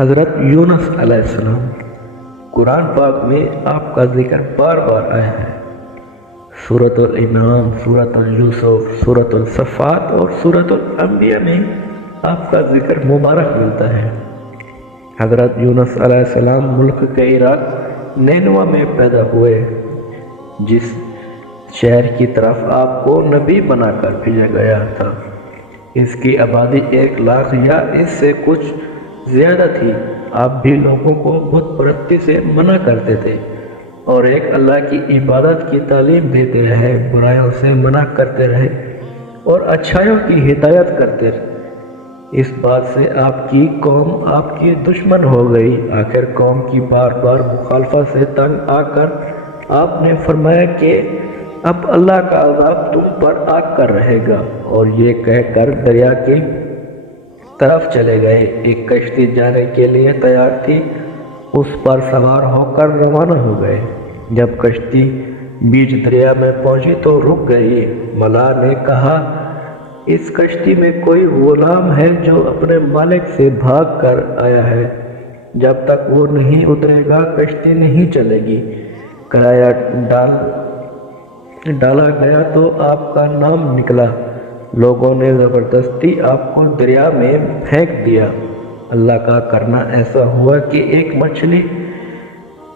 حضرت یونس علیہ السلام، قرآن پاک میں آپ کا ذکر بار بار آیا ہے۔ سورۃ الانعام، سورۃ یوسف، سورۃ الصفات اور سورۃ الانبیاء میں آپ کا ذکر مبارک ملتا ہے۔ حضرت یونس علیہ السلام ملک کے عراق نینوا میں پیدا ہوئے، جس شہر کی طرف آپ کو نبی بنا کر بھیجا گیا تھا۔ اس کی آبادی 1,00,000 یا اس سے کچھ زیادہ تھی۔ آپ بھی لوگوں کو بت پرستی سے منع کرتے تھے اور ایک اللہ کی عبادت کی تعلیم دیتے رہے، برائیوں سے منع کرتے رہے اور اچھائیوں کی ہدایت کرتے رہے۔ اس بات سے آپ کی قوم آپ کی دشمن ہو گئی۔ آخر قوم کی بار بار مخالفت سے تنگ آ کر آپ نے فرمایا کہ اب اللہ کا عذاب تم پر آ کر رہے گا، اور یہ کہہ کر دریا کی طرف چلے گئے۔ ایک کشتی جانے کے لیے تیار تھی، اس پر سوار ہو کر روانہ ہو گئے۔ جب کشتی بیچ دریا میں پہنچی تو رک گئی۔ ملاح نے کہا، اس کشتی میں کوئی غلام ہے جو اپنے مالک سے بھاگ کر آیا ہے، جب تک وہ نہیں اترے گا کشتی نہیں چلے گی۔ کرایہ ڈالا گیا تو آپ کا نام نکلا۔ لوگوں نے زبردستی آپ کو دریا میں پھینک دیا۔ اللہ کا کرنا ایسا ہوا کہ ایک مچھلی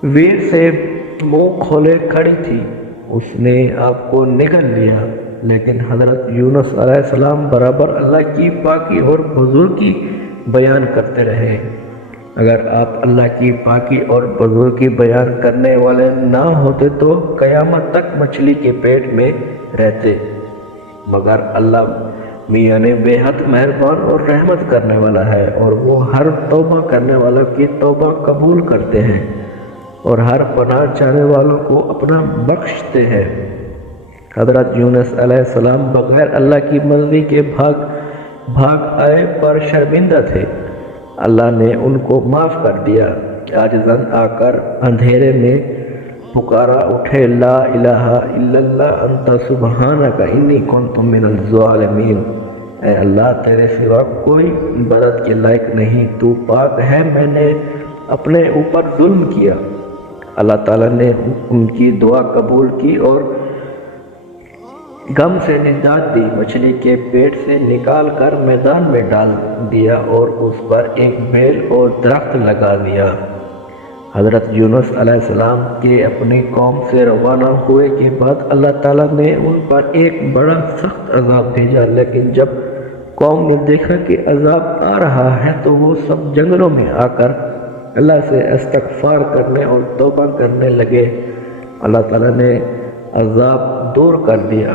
ویر سے منہ کھولے کھڑی تھی، اس نے آپ کو نگل لیا۔ لیکن حضرت یونس علیہ السلام برابر اللہ کی پاکی اور بزرگی بیان کرتے رہے۔ اگر آپ اللہ کی پاکی اور بزرگی بیان کرنے والے نہ ہوتے تو قیامت تک مچھلی کے پیٹ میں رہتے، مگر اللہ میاں نے بے حد مہربان اور رحمت کرنے والا ہے، اور وہ ہر توبہ کرنے والوں کی توبہ قبول کرتے ہیں اور ہر پناہ چاہنے والوں کو اپنا بخشتے ہیں۔ حضرت یونس علیہ السلام بغیر اللہ کی مرضی کے بھاگ آئے پر شرمندہ تھے۔ اللہ نے ان کو معاف کر دیا۔ عاجزاً آ کر اندھیرے میں پکارا اٹھے، لا الہ الا اللہ انت سبحانک انی کنت من الظالمین۔ اے اللہ، تیرے سوا کوئی عبادت کے لائق نہیں، تو پاک ہے، میں نے اپنے اوپر ظلم کیا۔ اللہ تعالیٰ نے ان کی دعا قبول کی اور غم سے نجات دی، مچھلی کے پیٹ سے نکال کر میدان میں ڈال دیا اور اس پر ایک بیل اور درخت لگا دیا۔ حضرت یونس علیہ السلام کے اپنی قوم سے روانہ ہوئے کے بعد اللہ تعالیٰ نے ان پر ایک بڑا سخت عذاب بھیجا، لیکن جب قوم نے دیکھا کہ عذاب آ رہا ہے تو وہ سب جنگلوں میں آ کر اللہ سے استغفار کرنے اور توبہ کرنے لگے۔ اللہ تعالیٰ نے عذاب دور کر دیا۔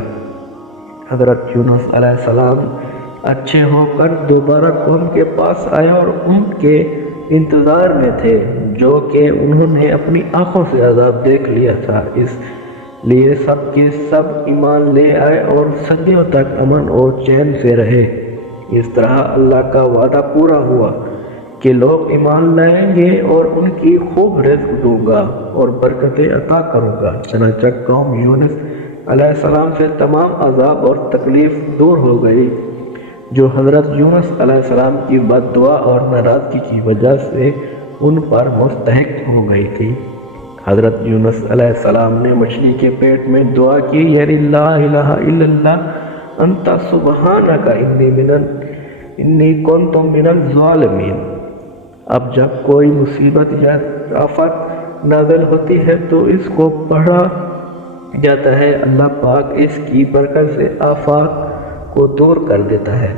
حضرت یونس علیہ السلام اچھے ہو کر دوبارہ قوم کے پاس آئے اور ان کے انتظار میں تھے، جو کہ انہوں نے اپنی آنکھوں سے عذاب دیکھ لیا تھا۔ اس لیے سب کے سب ایمان لے آئے اور صدیوں تک امن اور چین سے رہے۔ اس طرح اللہ کا وعدہ پورا ہوا کہ لوگ ایمان لائیں گے اور ان کی خوب رزق دوں گا اور برکتیں عطا کروں گا۔ چنانچہ قوم یونس علیہ السلام سے تمام عذاب اور تکلیف دور ہو گئی، جو حضرت یونس علیہ السلام کی بد دعا اور ناراضگی کی وجہ سے ان پر مستحق ہو گئی تھی۔ حضرت یونس علیہ السلام نے مچھلی کے پیٹ میں دعا کی، یعنی لا الہ الا اللہ انت سبحانک انی کنت من الظالمین۔ اب جب کوئی مصیبت یا آفت نازل ہوتی ہے تو اس کو پڑھا جاتا ہے، اللہ پاک اس کی برکت سے آفات کو دور کر دیتا ہے۔